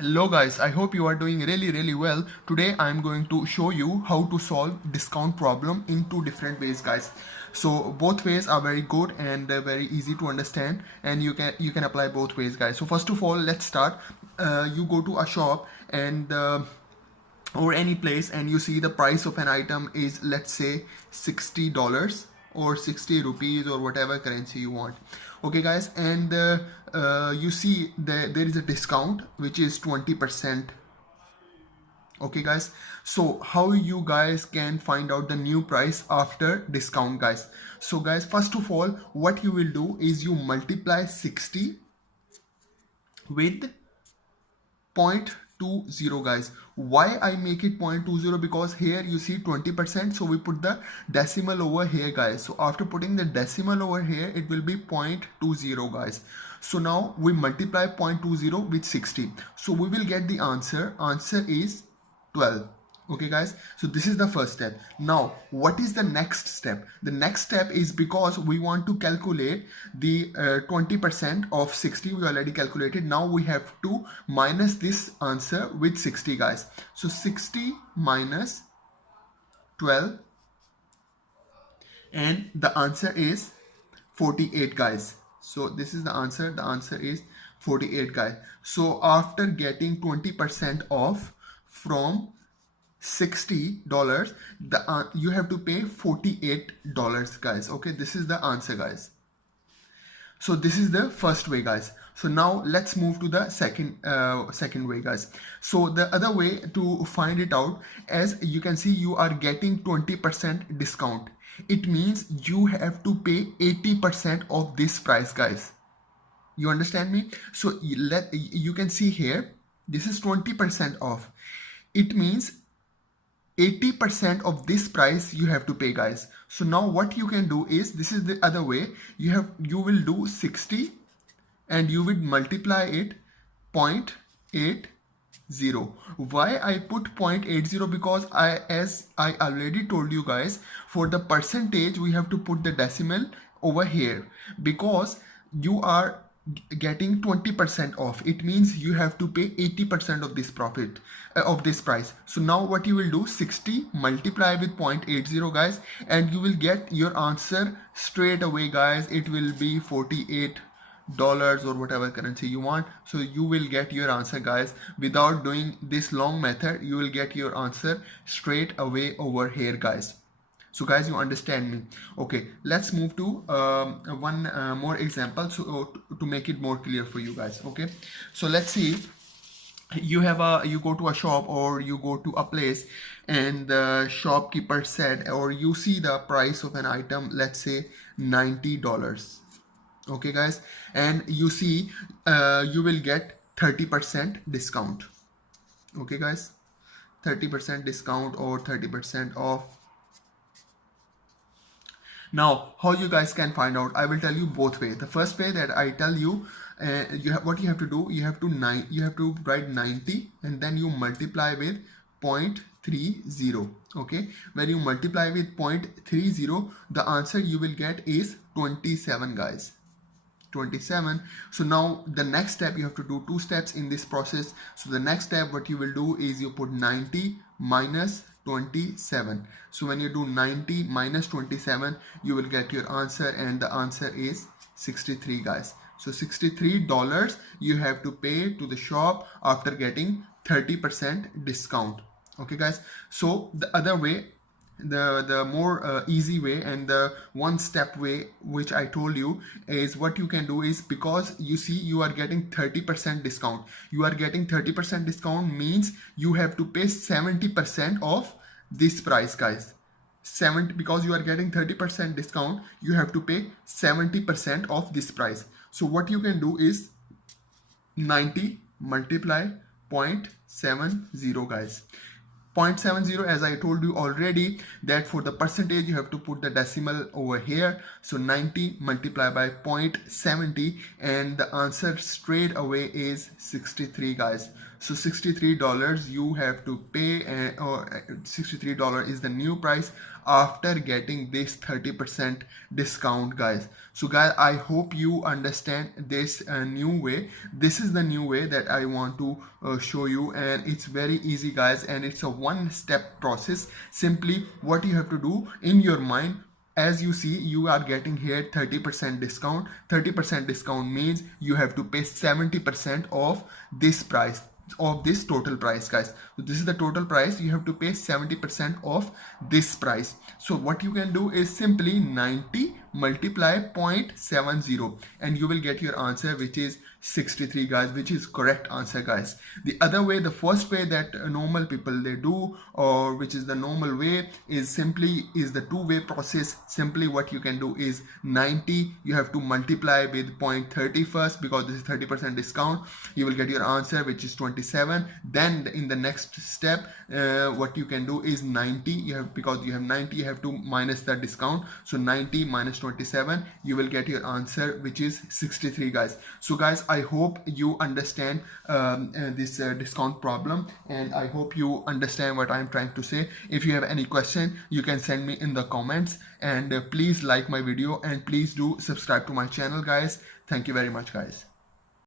Hello guys, I hope you are doing really well. Today I am going to show you how to solve discount problem in two different ways guys. So both ways are very good and very easy to understand, and you can apply both ways guys. So first of all, let's start. You go to a shop and or any place and you see the price of an item is, let's say, $60 or 60 rupees or whatever currency you want. Okay guys, and you see there is a discount which is 20%. Okay guys, so how you guys can find out the new price after discount guys? So guys, first of all, what you will do is you multiply 60 with 0.20 guys. Why I make it 0.20? Because here you see 20%, so we put the decimal over here guys. So after putting the decimal over here, it will be 0.20 guys. So now we multiply 0.20 with 60, so we will get the answer is 12. Okay guys, so this is the first step. Now what is the next step? The next step is, because we want to calculate the 20% of 60, we already calculated. Now we have to minus this answer with 60 guys. So 60 minus 12, and the answer is 48 guys. So this is the answer is 48 guys. So after getting 20% off from $60, you have to pay $48 guys. Okay, this is the answer guys. So this is the first way guys. So now let's move to the second way guys. So the other way to find it out, as you can see, you are getting 20% discount. It means you have to pay 80% of this price guys. You understand me? So you can see here, this is 20% off. It means 80% of this price you have to pay guys. So now what you can do is, this is the other way. You will do 60 and you will multiply it 0.80. Why I put 0.80? Because as I already told you guys, for the percentage we have to put the decimal over here, because you are getting 20% off. It means you have to pay 80% of this profit of this price. So now what you will do, 60 multiply with 0.80 guys, and you will get your answer straight away guys. It will be $48 or whatever currency you want. So you will get your answer guys. Without doing this long method, you will get your answer straight away over here guys. So guys, you understand me? Okay, let's move to one more example, so to make it more clear for you guys. Okay, so let's see. You go to a shop or you go to a place, and the shopkeeper said, or you see the price of an item, let's say $90. Okay guys, and you see you will get 30% discount. Okay guys, 30% discount or 30% off. Now, how you guys can find out? I will tell you both ways. The first way that I tell you, what you have to do, you have to write 90 and then you multiply with 0.30. Okay, when you multiply with 0.30, the answer you will get is 27 guys. 27. So now the next step, you have to do two steps in this process. So the next step, what you will do is you put 90 minus 27. So when you do 90 minus 27, you will get your answer, and the answer is 63 guys. So $63 you have to pay to the shop after getting 30% discount. Okay guys, so the other way, the more easy way and the one step way which I told you, is what you can do is, because you see you are getting 30% discount, means you have to pay 70% of this price guys. Because you are getting 30% discount, you have to pay 70% of this price. So what you can do is 90 multiply 0.70 guys. 0.70, as I told you already, that for the percentage you have to put the decimal over here. So 90 multiplied by 0.70, and the answer straight away is 63, guys. So $63 you have to pay, or $63 is the new price after getting this 30% discount, guys. So guys, I hope you understand this new way. This is the new way that I want to show you, and it's very easy, guys, and it's a one-step process. Simply what you have to do in your mind, as you see, you are getting here 30% discount. 30% discount means you have to pay 70% of this price, of this total price, guys. So this is the total price, you have to pay 70% of this price. So what you can do is simply 90 multiply 0.70, and you will get your answer, which is 63, guys, which is correct answer, guys. The other way, the first way that normal people they do, or which is the normal way, is simply the two-way process. Simply what you can do is 90 you have to multiply with 0.30 first, because this is 30% discount. You will get your answer, which is 27. Then in the next step, what you can do is 90, you have, because you have 90, you have to minus the discount. So 90 minus 27, you will get your answer, which is 63, guys. So guys, I hope you understand this discount problem, and I hope you understand what I'm trying to say. If you have any question, you can send me in the comments, and please like my video, and please do subscribe to my channel, guys. Thank you very much, guys.